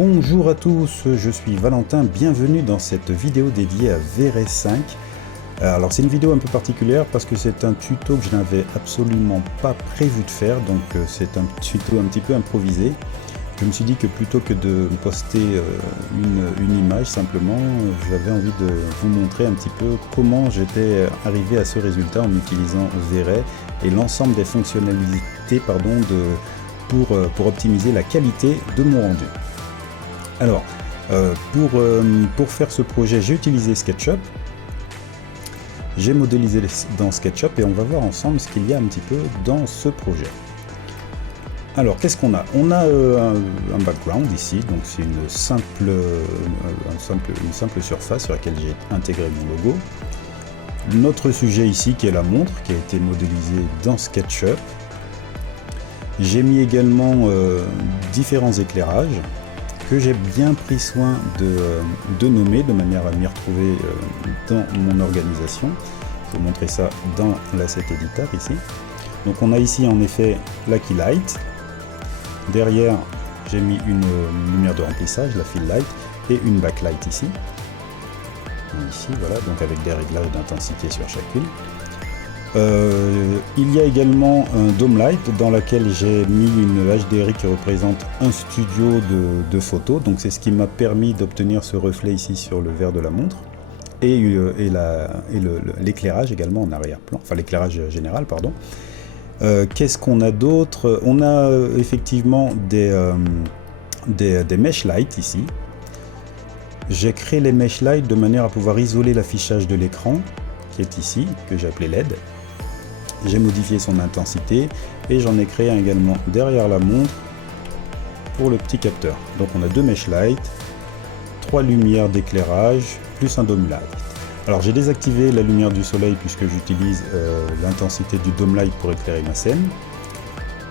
Bonjour à tous, je suis Valentin, bienvenue dans cette vidéo dédiée à V-Ray 5. Alors c'est une vidéo un peu particulière parce que c'est un tuto que je n'avais absolument pas prévu de faire, donc c'est un tuto un petit peu improvisé. Je me suis dit que plutôt que de poster une image simplement, j'avais envie de vous montrer un petit peu comment j'étais arrivé à ce résultat en utilisant V-Ray et l'ensemble des fonctionnalités pour optimiser la qualité de mon rendu. Alors, pour faire ce projet, j'ai utilisé SketchUp. J'ai modélisé dans SketchUp et on va voir ensemble ce qu'il y a un petit peu dans ce projet. Alors, qu'est-ce qu'on a? On a un background ici, donc c'est une simple surface sur laquelle j'ai intégré mon logo. Notre sujet ici qui est la montre, qui a été modélisée dans SketchUp. J'ai mis également différents éclairages que j'ai bien pris soin de nommer de manière à m'y retrouver dans mon organisation. Je vais vous montrer ça dans l'asset editor ici. Donc on a ici en effet la key light. Derrière j'ai mis une lumière de remplissage, la fill light, et une backlight ici. Ici voilà, donc avec des réglages d'intensité sur chacune. Il y a également un dome light dans laquelle j'ai mis une HDRI qui représente un studio de photos, donc c'est ce qui m'a permis d'obtenir ce reflet ici sur le verre de la montre et l'éclairage également en arrière-plan, enfin l'éclairage général pardon. Qu'est-ce qu'on a d'autre? On a effectivement des mesh lights ici. J'ai créé les mesh lights de manière à pouvoir isoler l'affichage de l'écran qui est ici, que j'ai appelé LED. J'ai modifié son intensité et j'en ai créé un également derrière la montre pour le petit capteur. Donc on a deux mesh lights, 3 lumières d'éclairage plus un dome light. Alors j'ai désactivé la lumière du soleil puisque j'utilise l'intensité du dome light pour éclairer ma scène.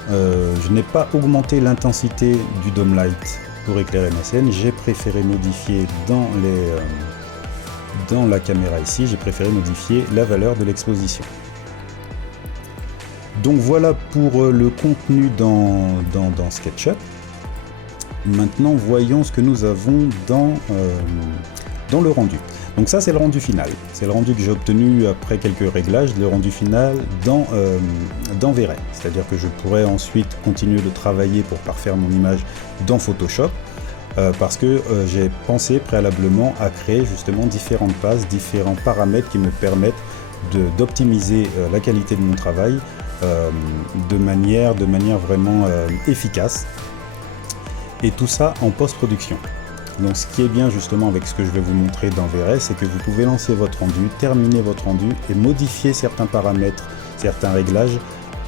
Je n'ai pas augmenté l'intensité du dome light pour éclairer ma scène. J'ai préféré modifier dans la caméra ici, j'ai préféré modifier la valeur de l'exposition. Donc voilà pour le contenu dans SketchUp. Maintenant voyons ce que nous avons dans le rendu. Donc ça c'est le rendu final, c'est le rendu que j'ai obtenu après quelques réglages, le rendu final dans V-Ray. C'est-à-dire que je pourrais ensuite continuer de travailler pour parfaire mon image dans Photoshop. Parce que j'ai pensé préalablement à créer justement différentes passes, différents paramètres qui me permettent d'optimiser la qualité de mon travail de manière vraiment efficace, et tout ça en post-production. Donc ce qui est bien justement avec ce que je vais vous montrer dans V-Ray, c'est que vous pouvez lancer votre rendu, terminer votre rendu et modifier certains paramètres, certains réglages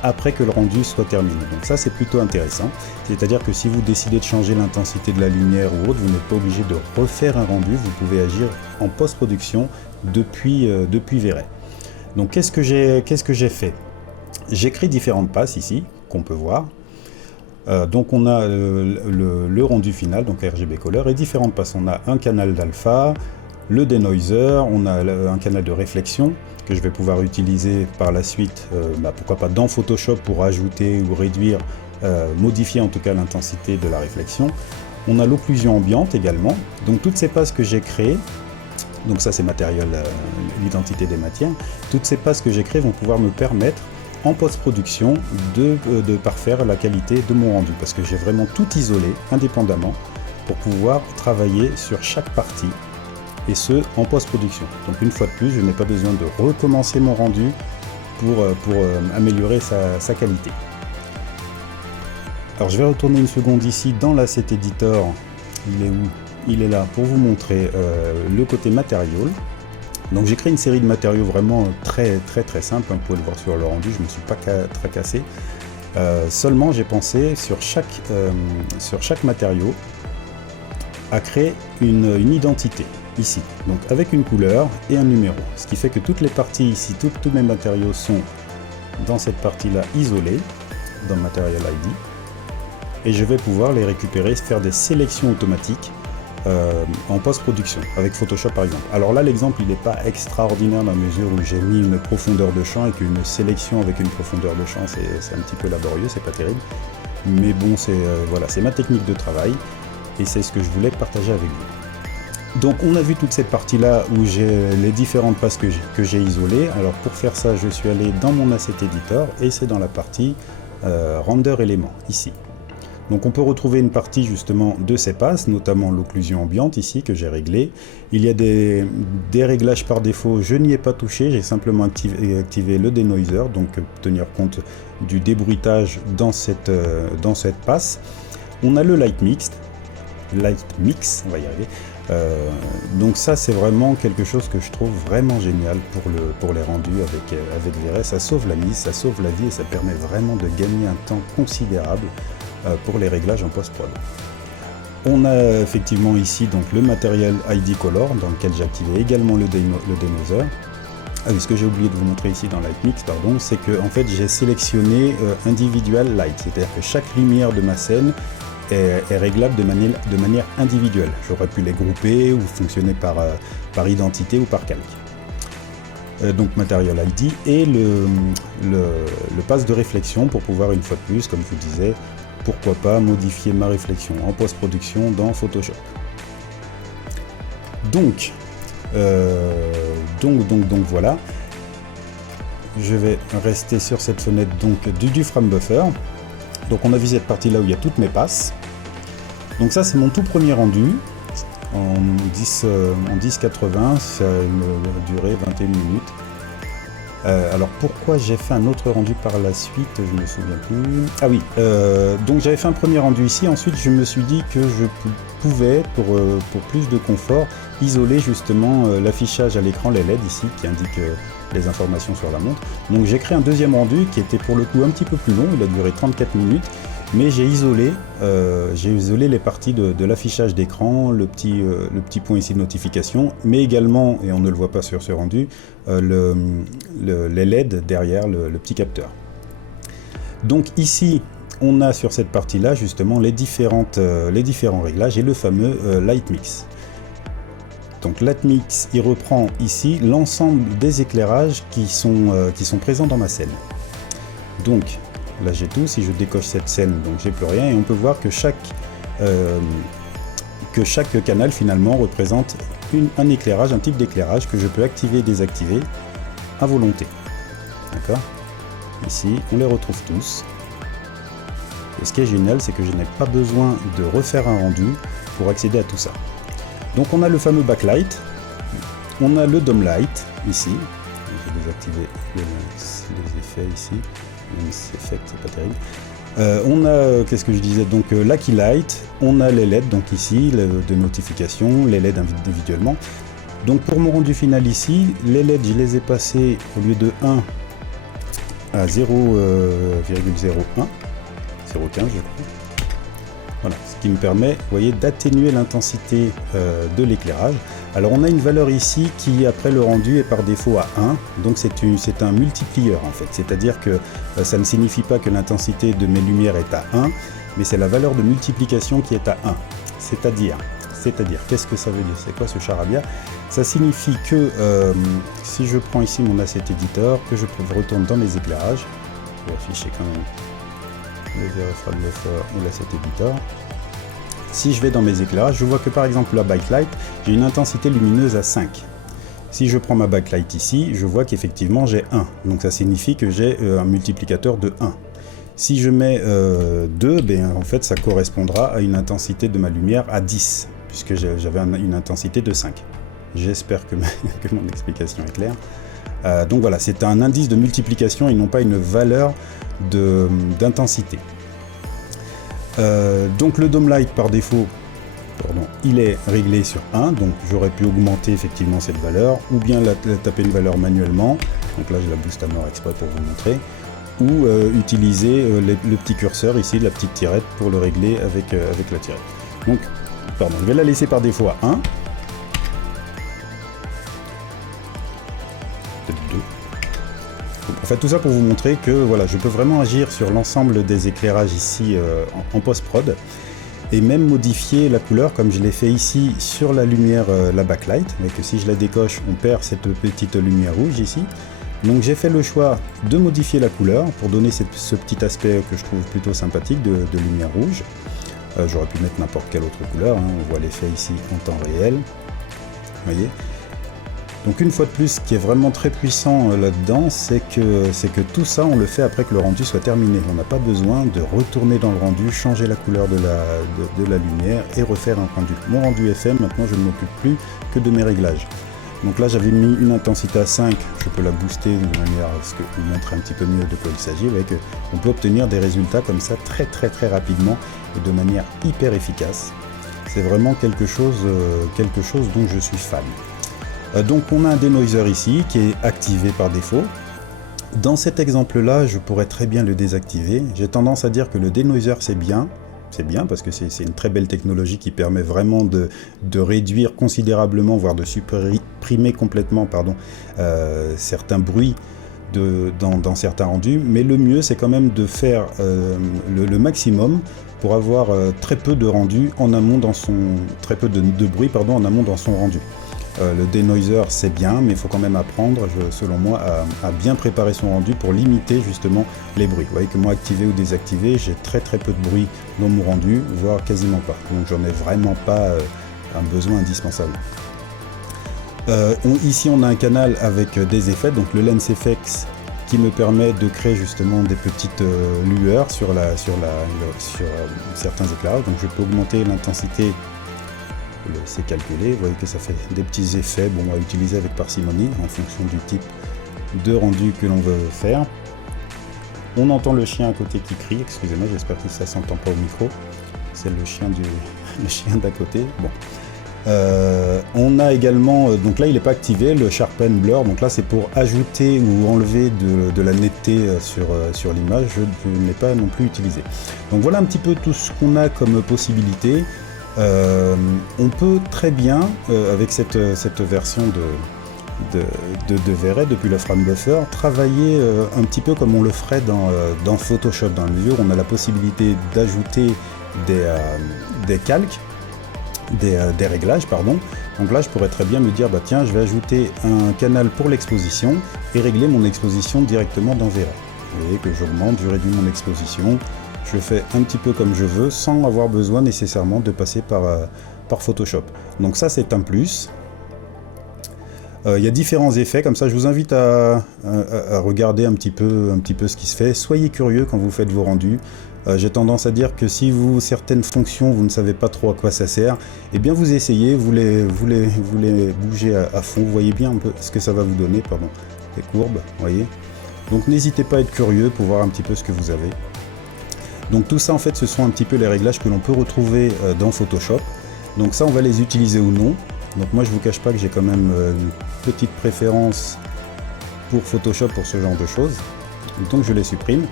après que le rendu soit terminé. Donc ça c'est plutôt intéressant, c'est-à-dire que si vous décidez de changer l'intensité de la lumière ou autre, vous n'êtes pas obligé de refaire un rendu, vous pouvez agir en post-production depuis V-Ray. Donc qu'est-ce que j'ai fait? J'ai créé différentes passes ici, qu'on peut voir. Donc on a le rendu final, donc RGB Color, et différentes passes. On a un canal d'alpha, le denoiser, on a un canal de réflexion, que je vais pouvoir utiliser par la suite, pourquoi pas dans Photoshop pour ajouter ou réduire, modifier en tout cas l'intensité de la réflexion. On a l'occlusion ambiante également, donc toutes ces passes que j'ai créées, donc ça c'est matériel, l'identité des matières, toutes ces passes que j'ai créées vont pouvoir me permettre en post-production de parfaire la qualité de mon rendu, parce que j'ai vraiment tout isolé indépendamment pour pouvoir travailler sur chaque partie, et ce en post-production. Donc une fois de plus, je n'ai pas besoin de recommencer mon rendu pour améliorer sa qualité. Alors je vais retourner une seconde ici dans l'asset editor. Il est où? Il est là pour vous montrer le côté matériaux. Donc j'ai créé une série de matériaux vraiment très simple, vous pouvez le voir sur le rendu, je ne me suis pas tracassé. Seulement j'ai pensé sur chaque matériau à créer une identité ici, donc avec une couleur et un numéro, ce qui fait que toutes les parties ici, tous mes matériaux sont dans cette partie là isolés dans Material ID, et je vais pouvoir les récupérer, faire des sélections automatiques en post-production avec Photoshop par exemple. Alors là l'exemple il n'est pas extraordinaire dans la mesure où j'ai mis une profondeur de champ, et qu'une sélection avec une profondeur de champ c'est un petit peu laborieux, c'est pas terrible, mais bon c'est voilà, c'est ma technique de travail. et c'est ce que je voulais partager avec vous. Donc on a vu toute cette partie-là où j'ai les différentes passes que j'ai isolées. Alors pour faire ça, je suis allé dans mon Asset Editor et c'est dans la partie Render éléments, ici. Donc on peut retrouver une partie justement de ces passes, notamment l'occlusion ambiante ici que j'ai réglée. Il y a des réglages par défaut, je n'y ai pas touché, j'ai simplement activé le denoiser, donc tenir compte du débruitage dans cette passe. On a le Light Mix, on va y arriver. Donc ça c'est vraiment quelque chose que je trouve vraiment génial pour les rendus avec VRay. Ça sauve la mise, ça sauve la vie et ça permet vraiment de gagner un temps considérable pour les réglages en post-prod. On a effectivement ici donc le matériel ID Color dans lequel j'ai activé également le denoiser. Ah oui, ce que j'ai oublié de vous montrer ici dans Light Mix, pardon, c'est que en fait j'ai sélectionné individual light, c'est-à-dire que chaque lumière de ma scène est réglable de manière individuelle. J'aurais pu les grouper ou fonctionner par identité ou par calque. Donc Material ID et le pass de réflexion pour pouvoir une fois de plus, comme je vous disais, pourquoi pas modifier ma réflexion en post-production dans Photoshop. Donc voilà. Je vais rester sur cette fenêtre donc du frame buffer. Donc on a vu cette partie là où il y a toutes mes passes. Donc ça c'est mon tout premier rendu en 1080, ça a une durée 21 minutes. Alors pourquoi j'ai fait un autre rendu par la suite, je me souviens plus. Ah oui, donc j'avais fait un premier rendu ici, ensuite je me suis dit que je pouvais, pour plus de confort, isoler justement l'affichage à l'écran, les LED ici, qui indiquent les informations sur la montre. Donc j'ai créé un deuxième rendu qui était pour le coup un petit peu plus long, il a duré 34 minutes, mais j'ai isolé les parties de l'affichage d'écran, le petit point ici de notification, mais également, et on ne le voit pas sur ce rendu, les LED derrière le petit capteur. Donc ici, on a sur cette partie-là justement les différents réglages et le fameux Light Mix. Donc Light Mix, il reprend ici l'ensemble des éclairages qui sont présents dans ma scène. Donc là j'ai tout, si je décoche cette scène, donc j'ai plus rien, et on peut voir que chaque canal finalement représente un éclairage, un type d'éclairage que je peux activer et désactiver à volonté. D'accord ? Ici, on les retrouve tous. Et ce qui est génial, c'est que je n'ai pas besoin de refaire un rendu pour accéder à tout ça. Donc on a le fameux backlight, on a le dome light ici. Je vais désactiver les effets ici. Même si effect, c'est pas terrible. On a, qu'est-ce que je disais, donc la key light, on a les LED, donc ici, de notification, les LED individuellement. Donc pour mon rendu final ici, les LED, je les ai passés au lieu de 1 à 0,01, 0,15 je crois. Voilà, ce qui me permet, vous voyez, d'atténuer l'intensité de l'éclairage. Alors on a une valeur ici qui, après le rendu, est par défaut à 1, donc c'est un multiplieur en fait, c'est-à-dire que ça ne signifie pas que l'intensité de mes lumières est à 1, mais c'est la valeur de multiplication qui est à 1. C'est-à-dire, qu'est-ce que ça veut dire? C'est quoi ce charabia? Ça signifie que si je prends ici mon Asset Editor, que je retourne dans mes éclairages, je vais afficher quand même le VRay Frame Buffer ou l'Asset Editor. Si je vais dans mes éclairages, je vois que par exemple la backlight, j'ai une intensité lumineuse à 5. Si je prends ma backlight ici, je vois qu'effectivement j'ai 1. Donc ça signifie que j'ai un multiplicateur de 1. Si je mets 2, ben, en fait ça correspondra à une intensité de ma lumière à 10, puisque j'avais une intensité de 5. J'espère que mon explication est claire. Donc voilà, c'est un indice de multiplication et non pas une valeur d'intensité. Donc le dome light par défaut, il est réglé sur 1, donc j'aurais pu augmenter effectivement cette valeur, ou bien la taper une valeur manuellement, donc là je la booste à mort exprès pour vous montrer, ou utiliser le petit curseur ici, la petite tirette, pour le régler avec la tirette. Donc, pardon, je vais la laisser par défaut à 1. Peut-être 2. En fait, tout ça pour vous montrer que voilà, je peux vraiment agir sur l'ensemble des éclairages ici en post-prod et même modifier la couleur comme je l'ai fait ici sur la lumière, la backlight, mais que si je la décoche, on perd cette petite lumière rouge ici. Donc j'ai fait le choix de modifier la couleur pour donner ce petit aspect que je trouve plutôt sympathique de lumière rouge. J'aurais pu mettre n'importe quelle autre couleur, hein. On voit l'effet ici en temps réel. Vous voyez. Donc une fois de plus, ce qui est vraiment très puissant là-dedans, c'est que tout ça, on le fait après que le rendu soit terminé. On n'a pas besoin de retourner dans le rendu, changer la couleur de la lumière et refaire un rendu. Mon rendu est fait, maintenant je ne m'occupe plus que de mes réglages. Donc là j'avais mis une intensité à 5, je peux la booster de manière à ce que vous montre un petit peu mieux de quoi il s'agit. Vous voyez qu'on peut obtenir des résultats comme ça très rapidement et de manière hyper efficace. C'est vraiment quelque chose dont je suis fan. Donc on a un denoiser ici qui est activé par défaut. Dans cet exemple là je pourrais très bien le désactiver. J'ai tendance à dire que le denoiser c'est bien parce que c'est une très belle technologie qui permet vraiment de réduire considérablement, voire de supprimer complètement certains bruits dans certains rendus, mais le mieux c'est quand même de faire le maximum pour avoir très peu de rendu en amont très peu de bruit en amont dans son rendu. Le denoiser c'est bien, mais il faut quand même apprendre, selon moi, à bien préparer son rendu pour limiter justement les bruits. Vous voyez que moi, activé ou désactivé, j'ai très peu de bruit dans mon rendu, voire quasiment pas. Donc j'en ai vraiment pas un besoin indispensable. Ici on a un canal avec des effets, donc le Lens FX qui me permet de créer justement des petites lueurs sur certains éclairages. Donc je peux augmenter l'intensité. C'est calculé, vous voyez que ça fait des petits effets, à utiliser avec parcimonie en fonction du type de rendu que l'on veut faire. On entend le chien à côté qui crie, excusez-moi, j'espère que ça s'entend pas au micro, c'est le chien d'à côté. Bon. On a également, donc là il n'est pas activé, le Sharpen Blur, donc là c'est pour ajouter ou enlever de la netteté sur l'image, je ne l'ai pas non plus utilisé. Donc voilà un petit peu tout ce qu'on a comme possibilité. On peut très bien, avec cette version de V-Ray depuis le Frame Buffer, travailler un petit peu comme on le ferait dans Photoshop, dans la mesure où on a la possibilité d'ajouter des calques, des réglages, pardon. Donc là je pourrais très bien me dire, tiens, je vais ajouter un canal pour l'exposition et régler mon exposition directement dans V-Ray. Vous voyez que j'augmente, je réduis mon exposition. Je fais un petit peu comme je veux sans avoir besoin nécessairement de passer par Photoshop. Donc ça c'est un plus. Il y a différents effets, comme ça je vous invite à regarder un petit peu ce qui se fait. Soyez curieux quand vous faites vos rendus. J'ai tendance à dire que si certaines fonctions vous ne savez pas trop à quoi ça sert, eh bien vous essayez, vous les bougez à fond, vous voyez bien un peu ce que ça va vous donner, les courbes, voyez. Donc n'hésitez pas à être curieux pour voir un petit peu ce que vous avez. Donc tout ça en fait ce sont un petit peu les réglages que l'on peut retrouver dans Photoshop. Donc ça on va les utiliser ou non. Donc moi je vous cache pas que j'ai quand même une petite préférence pour Photoshop pour ce genre de choses. Donc je les supprime.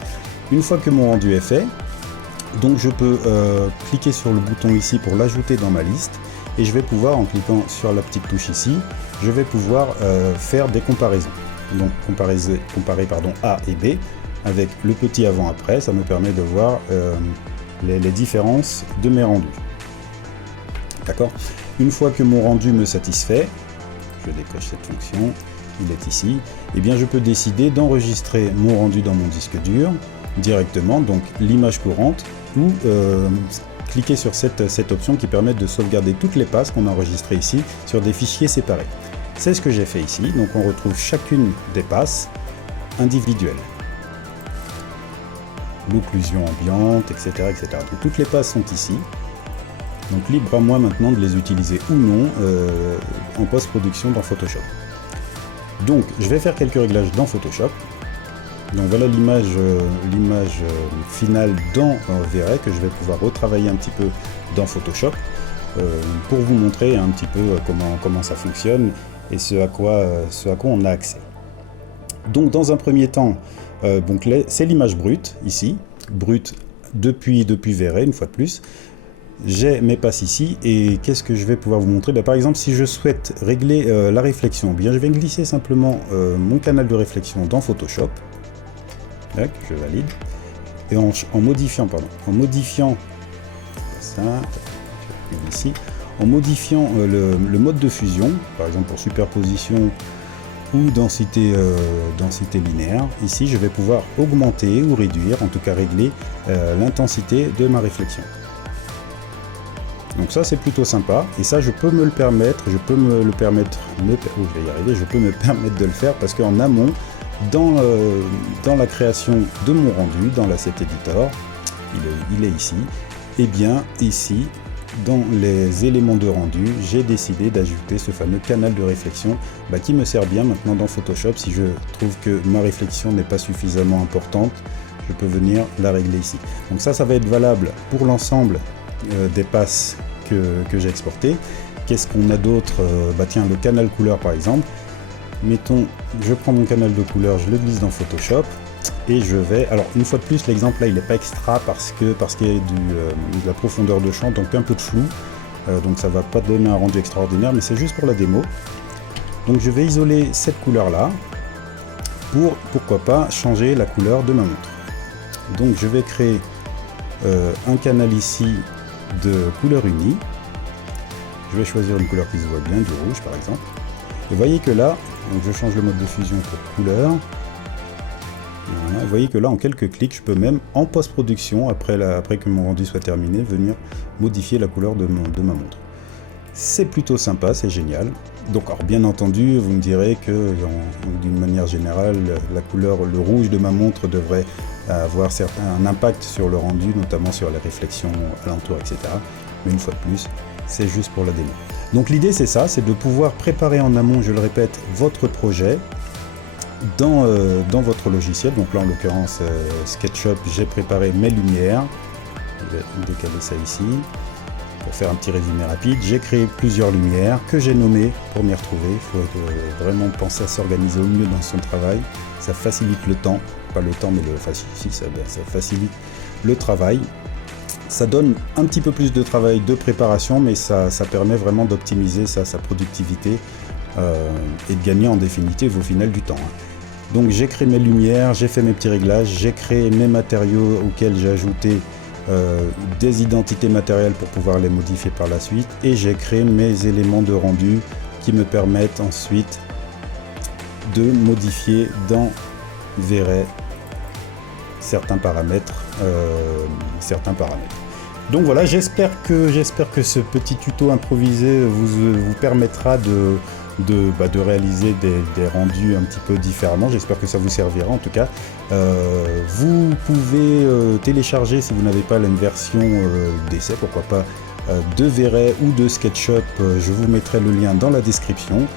Une fois que mon rendu est fait, donc je peux cliquer sur le bouton ici pour l'ajouter dans ma liste. Et je vais pouvoir, en cliquant sur la petite touche ici, je vais pouvoir faire des comparaisons. Donc comparer A et B. Avec le petit avant-après, ça me permet de voir les différences de mes rendus. D'accord? Une fois que mon rendu me satisfait, je décoche cette fonction, il est ici, et bien je peux décider d'enregistrer mon rendu dans mon disque dur directement, donc l'image courante, ou cliquer sur cette option qui permet de sauvegarder toutes les passes qu'on a enregistrées ici sur des fichiers séparés. C'est ce que j'ai fait ici, donc on retrouve chacune des passes individuelles. L'occlusion ambiante, etc., etc. Donc, toutes les passes sont ici. Donc libre à moi maintenant de les utiliser ou non en post-production dans Photoshop. Donc je vais faire quelques réglages dans Photoshop. Donc voilà l'image finale dans V-Ray que je vais pouvoir retravailler un petit peu dans Photoshop pour vous montrer un petit peu comment ça fonctionne et ce à quoi on a accès. Donc dans un premier temps, c'est l'image brute ici, brute depuis V-Ray une fois de plus. J'ai mes passes ici et qu'est-ce que je vais pouvoir vous montrer? Par exemple, si je souhaite régler la réflexion, bien je vais glisser simplement mon canal de réflexion dans Photoshop. Tac, je valide. Et en modifiant ça, ici, en modifiant le mode de fusion, par exemple pour superposition ou densité linéaire, ici je vais pouvoir augmenter ou réduire, en tout cas régler l'intensité de ma réflexion. Donc ça c'est plutôt sympa, et ça je peux me le permettre, je peux me permettre de le faire parce qu'en amont, dans la création de mon rendu, dans l'asset editor, il est ici, et bien ici, dans les éléments de rendu, j'ai décidé d'ajouter ce fameux canal de réflexion qui me sert bien maintenant dans Photoshop. Si je trouve que ma réflexion n'est pas suffisamment importante, je peux venir la régler ici. Donc ça va être valable pour l'ensemble des passes que j'ai exportées. Qu'est-ce qu'on a d'autre? Tiens, le canal couleur par exemple. Mettons, je prends mon canal de couleur, je le glisse dans Photoshop et je vais... Alors une fois de plus, l'exemple là il n'est pas extra parce qu'il y a de la profondeur de champ, donc un peu de flou. Donc ça va pas donner un rendu extraordinaire, mais c'est juste pour la démo. Donc je vais isoler cette couleur là pour, pourquoi pas, changer la couleur de ma montre. Donc je vais créer un canal ici de couleur unie. Je vais choisir une couleur qui se voit bien, du rouge par exemple. Et vous voyez que là, donc je change le mode de fusion pour couleur. Voilà, vous voyez que là, en quelques clics, je peux même, en post-production, après que mon rendu soit terminé, venir modifier la couleur de ma montre. C'est plutôt sympa, c'est génial. Donc, alors, bien entendu, vous me direz que, d'une manière générale, la couleur, le rouge de ma montre devrait avoir un impact sur le rendu, notamment sur les réflexions alentour, etc. Mais une fois de plus, c'est juste pour la démo. Donc l'idée c'est ça, c'est de pouvoir préparer en amont, je le répète, votre projet dans votre logiciel. Donc là en l'occurrence SketchUp, j'ai préparé mes lumières. Je vais décaler ça ici pour faire un petit résumé rapide. J'ai créé plusieurs lumières que j'ai nommées pour m'y retrouver. Il faut vraiment penser à s'organiser au mieux dans son travail. Ça facilite le temps, pas le temps mais ça facilite le travail. Ça donne un petit peu plus de travail de préparation, mais ça permet vraiment d'optimiser sa productivité et de gagner en définitive au final du temps. Donc j'ai créé mes lumières, j'ai fait mes petits réglages, j'ai créé mes matériaux auxquels j'ai ajouté des identités matérielles pour pouvoir les modifier par la suite, et j'ai créé mes éléments de rendu qui me permettent ensuite de modifier dans V-Ray certains paramètres. Donc voilà, j'espère que ce petit tuto improvisé vous permettra de réaliser des rendus un petit peu différemment. J'espère que ça vous servira en tout cas. Vous pouvez télécharger, si vous n'avez pas une version d'essai, pourquoi pas, de V-Ray ou de SketchUp. Je vous mettrai le lien dans la description.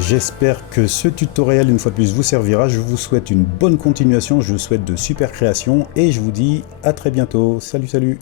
J'espère que ce tutoriel, une fois de plus, vous servira. Je vous souhaite une bonne continuation, je vous souhaite de super créations et je vous dis à très bientôt. Salut, salut!